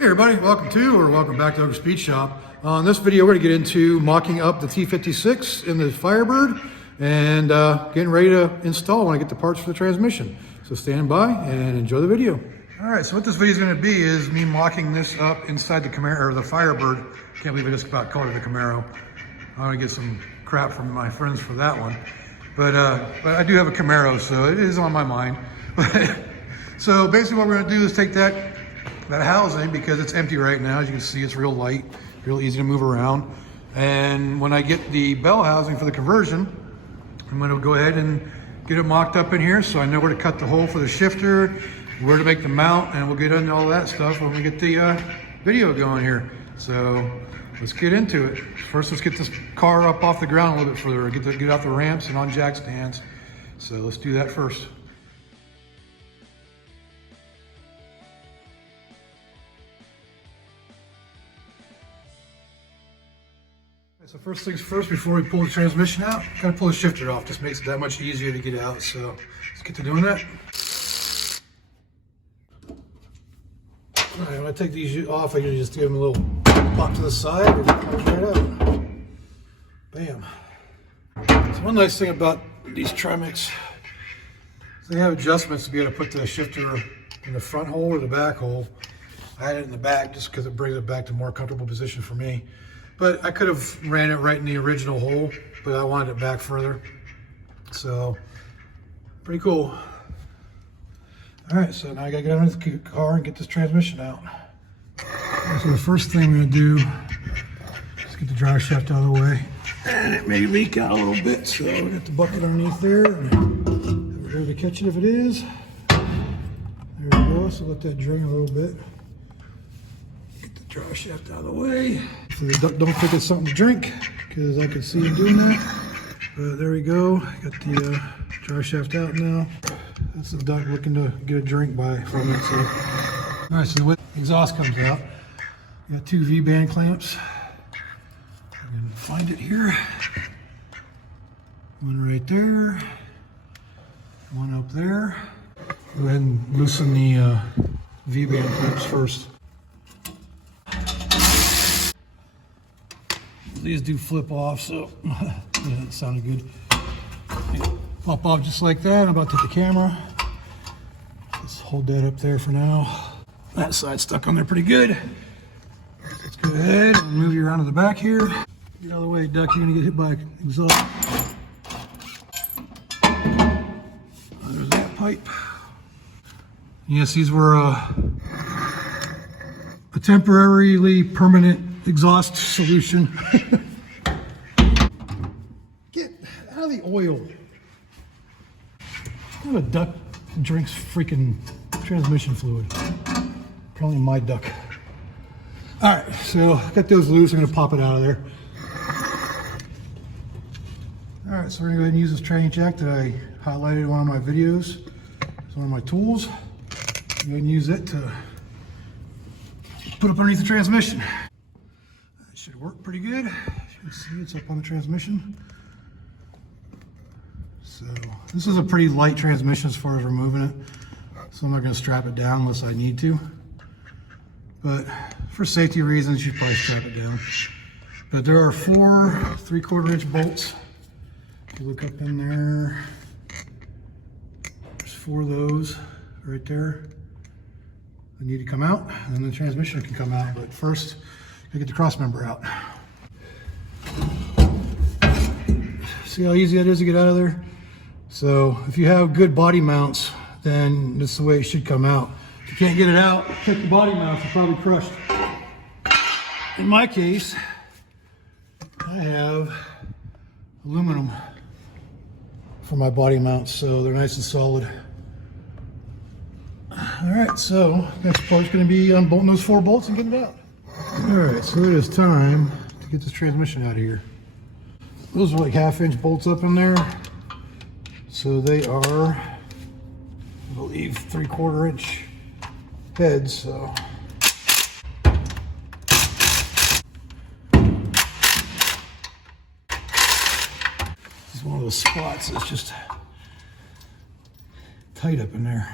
Hey everybody, welcome back to Ogre Speed Shop. On this video, we're going to get into mocking up the T56 in the Firebird and getting ready to install when I get the parts for the transmission. So stand by and enjoy the video. All right, so what this video is going to be is me mocking this up inside the Camaro, or the Firebird. Can't believe I just about called it a Camaro. I'm going to get some crap from my friends for that one. But I do have a Camaro, so it is on my mind. So basically what we're going to do is take that housing, because it's empty right now. As you can see, it's real light, real easy to move around. And when I get the bell housing for the conversion, I'm going to go ahead and get it mocked up in here so I know where to cut the hole for the shifter, where to make the mount, and we'll get into all that stuff when we get the video going here. So let's get into it. First, let's get this car up off the ground a little bit further, get out the ramps and on jack stands. So let's do that first. So first things first, before we pull the transmission out, gotta pull the shifter off. Just makes it that much easier to get out. So let's get to doing that. All right, when I take these off, I usually just give them a little pop to the side and it comes right out. Bam. So one nice thing about these Trimix, they have adjustments to be able to put the shifter in the front hole or the back hole. I had it in the back just because it brings it back to a more comfortable position for me. But I could have ran it right in the original hole, but I wanted it back further. So, pretty cool. All right, so now I gotta get under the car and get this transmission out. So the first thing we're gonna do is get the drive shaft out of the way. And it may leak out a little bit, so we got the bucket underneath there. And we're ready to catch it if it is. There we go, so let that drain a little bit. Get the drive shaft out of the way. So the duck don't think it's something to drink, because I could see him doing that. But there we go. Got the drive shaft out now. That's the duck looking to get a drink from it. So. All right, so the way the exhaust comes out, you got two V-band clamps. I'm gonna find it here. One right there. One up there. Go ahead and loosen the V-band clamps first. These do flip off, so yeah, that sounded good. Pop off just like that. I'm about to hit the camera. Let's hold that up there for now. That side's stuck on there pretty good. Let's go ahead and move you around to the back here. Get out of the way, duck. You're gonna get hit by exhaust. There's that pipe. Yes, these were a temporarily permanent exhaust solution. Get out of the oil. What a duck drinks freaking transmission fluid. Probably my duck. All right, so I got those loose. I'm gonna pop it out of there. All right, so we're gonna go ahead and use this tranny jack that I highlighted in one of my videos. It's one of my tools. Go ahead and use it to put up underneath the transmission. Should work pretty good. As you can see, it's up on the transmission. So this is a pretty light transmission as far as removing it. So I'm not going to strap it down unless I need to. But for safety reasons, you should probably strap it down. But there are 4 3/4 inch bolts. If you look up in there, there's 4 of those right there. They need to come out, and then the transmission can come out. But first, I get the cross member out. See how easy that is to get out of there? So if you have good body mounts, then this is the way it should come out. If you can't get it out, check the body mounts, they're probably crushed. In my case, I have aluminum for my body mounts, so they're nice and solid. All right, so next part's gonna be unbolting those 4 bolts and getting it out. All right, so it is time to get this transmission out of here. Those are like 1/2 inch bolts up in there. So they are, I believe, 3/4 inch heads, so. This is one of those spots that's just tight up in there.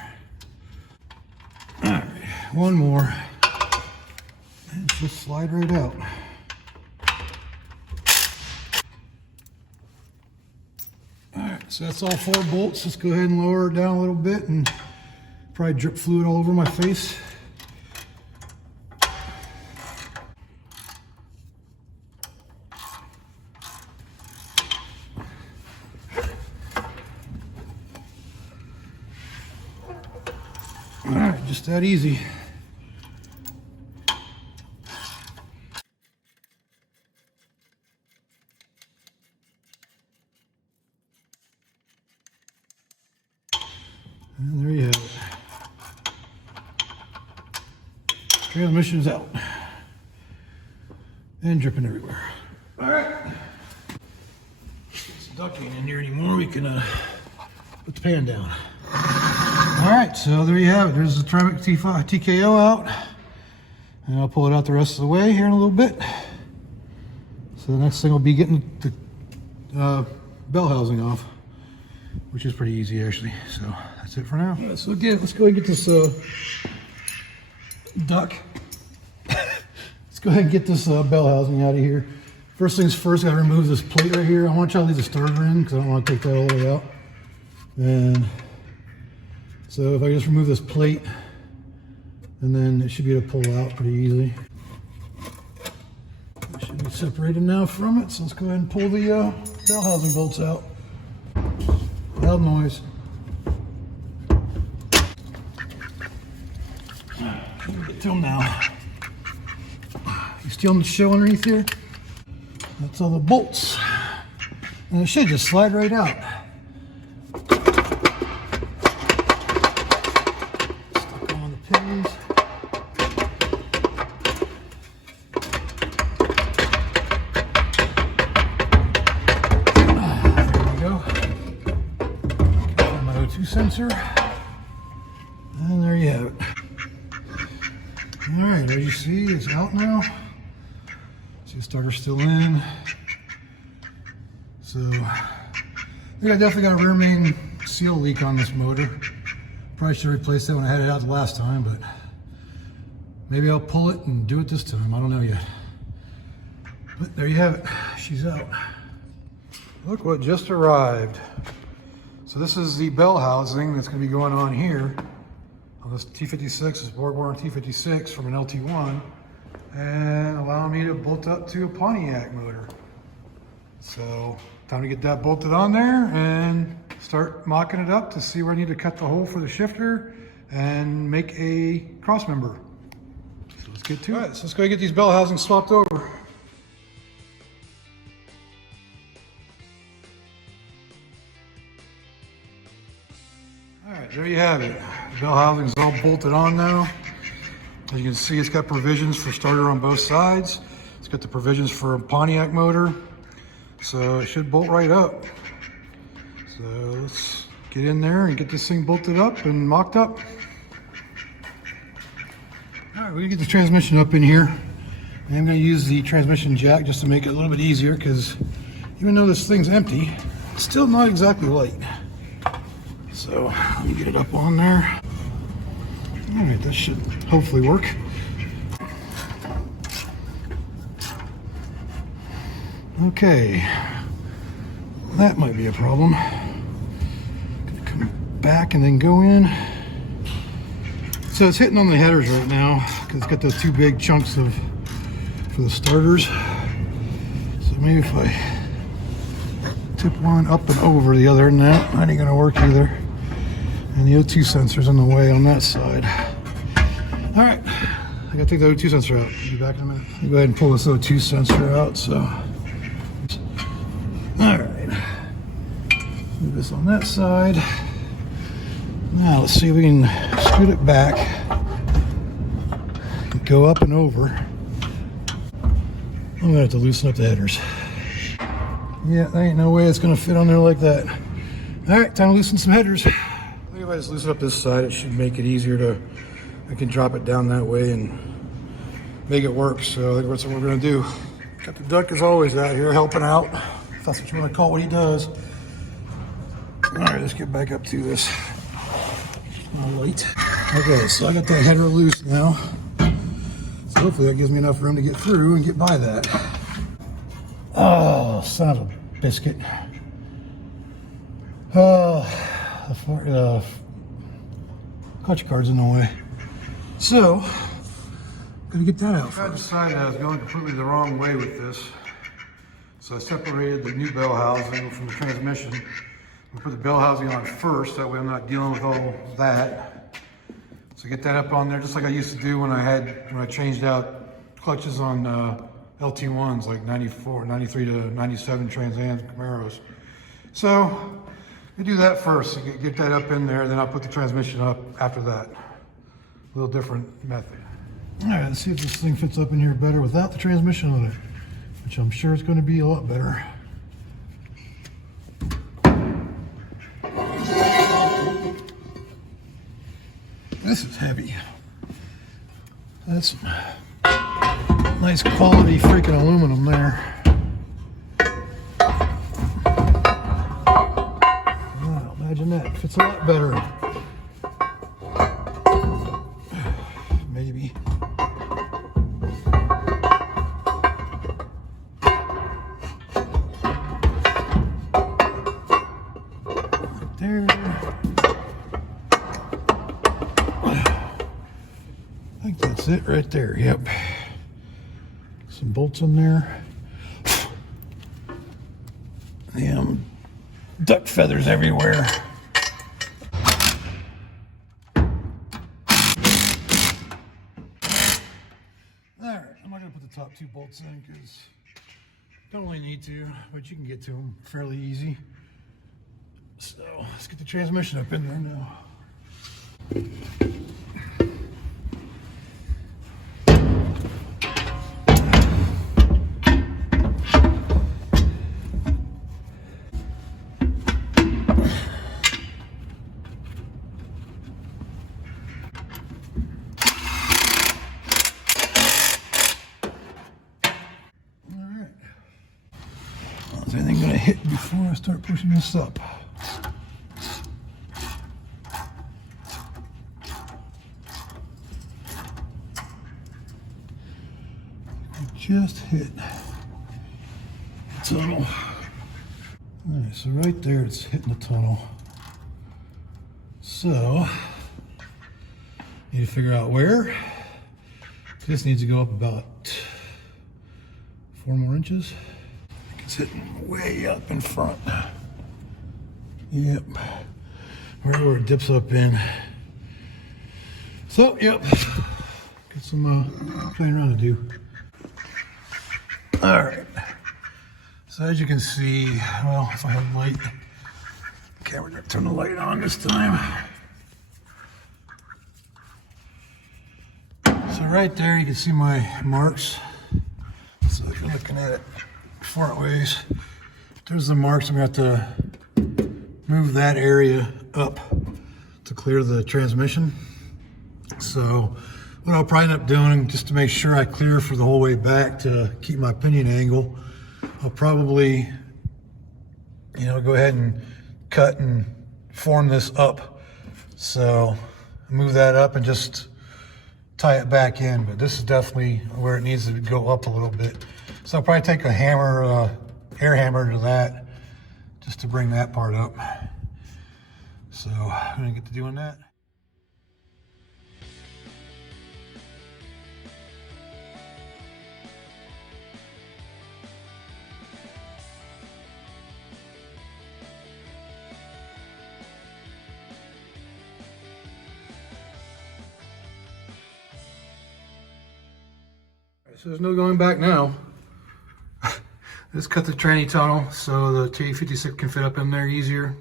All right, one more. just slide right out. Alright, so that's all 4 bolts. Let's go ahead and lower it down a little bit and probably drip fluid all over my face. Alright, just that easy. And there you have it. Transmission's out. And dripping everywhere. Alright. This duck ain't in here anymore. We can put the pan down. Alright, so there you have it. There's the Pontiac TKO out. And I'll pull it out the rest of the way here in a little bit. So the next thing will be getting the bell housing off, which is pretty easy actually. So that's it for now. Yeah, so again, let's go ahead and get this duck. Let's go ahead and get this bell housing out of here. First things first, I gotta remove this plate right here. I want you to leave the starter in because I don't want to take that all the way out. And so if I just remove this plate, and then it should be able to pull out pretty easily. It should be separated now from it. So let's go ahead and pull the bell housing bolts out. Loud noise. Get to them now. You still on the show underneath here? That's all the bolts. And it should just slide right out. Stuck on the pins. There we go. My O2 sensor. And there you have it. Alright, as you see, it's out now. See the starter's still in. So, I think I definitely got a rear main seal leak on this motor. Probably should replace that when I had it out the last time, but maybe I'll pull it and do it this time. I don't know yet. But there you have it. She's out. Look what just arrived. So this is the bell housing that's going to be going on here. On this T56, this borg T56 from an LT1, and allow me to bolt up to a Pontiac motor. So time to get that bolted on there and start mocking it up to see where I need to cut the hole for the shifter and make a cross member. So let's get to it. All right, so let's go get these bell housings swapped over. Alright, there you have it. The bell housing is all bolted on now. As you can see, it's got provisions for starter on both sides. It's got the provisions for a Pontiac motor. So it should bolt right up. So let's get in there and get this thing bolted up and mocked up. Alright, we're gonna get the transmission up in here. And I'm gonna use the transmission jack just to make it a little bit easier, because even though this thing's empty, it's still not exactly light. So let me get it up on there. All right, that should hopefully work. Okay, that might be a problem. Gonna come back and then go in. So it's hitting on the headers right now because it's got those 2 big chunks for the starters. So maybe if I tip one up and over the other, that ain't gonna work either. And the O2 sensor's in the way on that side. All right, I gotta take the O2 sensor out. I'll be back in a minute. I'll go ahead and pull this O2 sensor out, so. All right, move this on that side. Now let's see if we can scoot it back. Go up and over. I'm gonna have to loosen up the headers. Yeah, there ain't no way it's gonna fit on there like that. All right, time to loosen some headers. If I just loosen up this side, it should make it easier to, I can drop it down that way and make it work. So I think that's what we're gonna do. Got the duck as always out here helping out, if that's what you wanna call what he does. All right, let's get back up to this. All light. Okay, so I got that header loose now. So So hopefully that gives me enough room to get through and get by that. Oh, son of a biscuit. Oh, the clutch card's in the way. So, gotta get that out first. I decided I was going completely the wrong way with this. So I separated the new bell housing from the transmission. I put the bell housing on first, that way I'm not dealing with all that. So get that up on there, just like I used to do when I changed out clutches on LT1s, like 93 to 97 Trans Am's Camaros. So we do that first, so get that up in there, then I'll put the transmission up after that. A little different method. All right, let's see if this thing fits up in here better without the transmission on it, which I'm sure it's going to be a lot better. This is heavy. That's nice quality freaking aluminum there. Wow, imagine that. Fits a lot better. Maybe. Right there. I think that's it right there. Yep. Some bolts in there. Damn duck feathers everywhere. Alright, I'm not going to put the top two bolts in because don't really need to, but you can get to them fairly easy. So let's get the transmission up in there now. Is anything going to hit before I start pushing this up? Just hit the tunnel. All right, so right there it's hitting the tunnel. So, need to figure out where. This needs to go up about 4 more inches. It's hitting way up in front. Yep. Right where it dips up in. So, yep. Got some playing around to do. All right. So as you can see, well, if I have light, camera gonna turn the light on this time. So right there, you can see my marks. So if you're looking at it front ways, there's the marks. I'm going to have to move that area up to clear the transmission. So what I'll probably end up doing, just to make sure I clear for the whole way back to keep my pinion angle, I'll probably, go ahead and cut and form this up. So move that up and just tie it back in, but this is definitely where it needs to go up a little bit. So I'll probably take a hammer, air hammer to that, just to bring that part up. So I'm gonna get to doing that. So there's no going back now. Just cut the tranny tunnel so the T56 can fit up in there easier.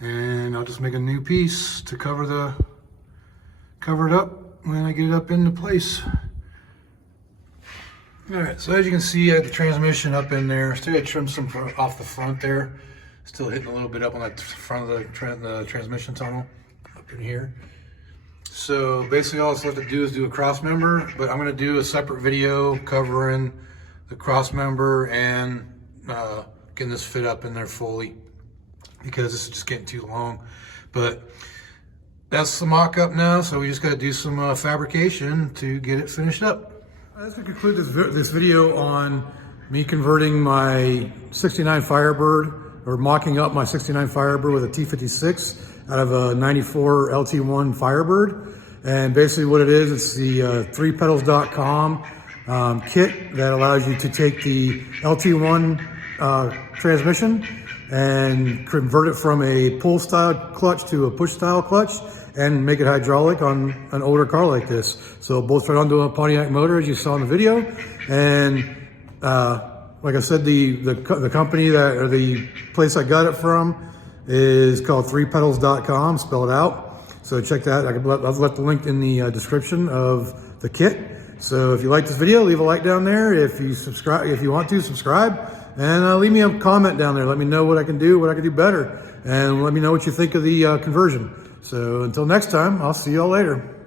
And I'll just make a new piece to cover it up when I get it up into place. All right, so as you can see, I have the transmission up in there. Still got to trim some off the front there. Still hitting a little bit up on that front of the transmission tunnel up in here. So basically all that's left to do is do a cross member, but I'm going to do a separate video covering the cross member and getting this fit up in there fully, because this is just getting too long. But That's the mock-up now, so we just got to do some fabrication to get it finished up. That's going to conclude this video on me converting my 69 Firebird, or mocking up my 69 Firebird with a T56 out of a 94 LT1 Firebird. And basically what it is, it's the 3pedals.com kit that allows you to take the LT1 transmission and convert it from a pull style clutch to a push style clutch and make it hydraulic on an older car like this. So both right onto a Pontiac motor, as you saw in the video. And like I said, the company or the place I got it from is called 3pedals.com, spell it out. So check that. I've left the link in the description of the kit. So if you like this video, leave a like down there. If you want to subscribe, and leave me a comment down there. Let me know what I can do better, and let me know what you think of the conversion. So until next time, I'll see y'all later.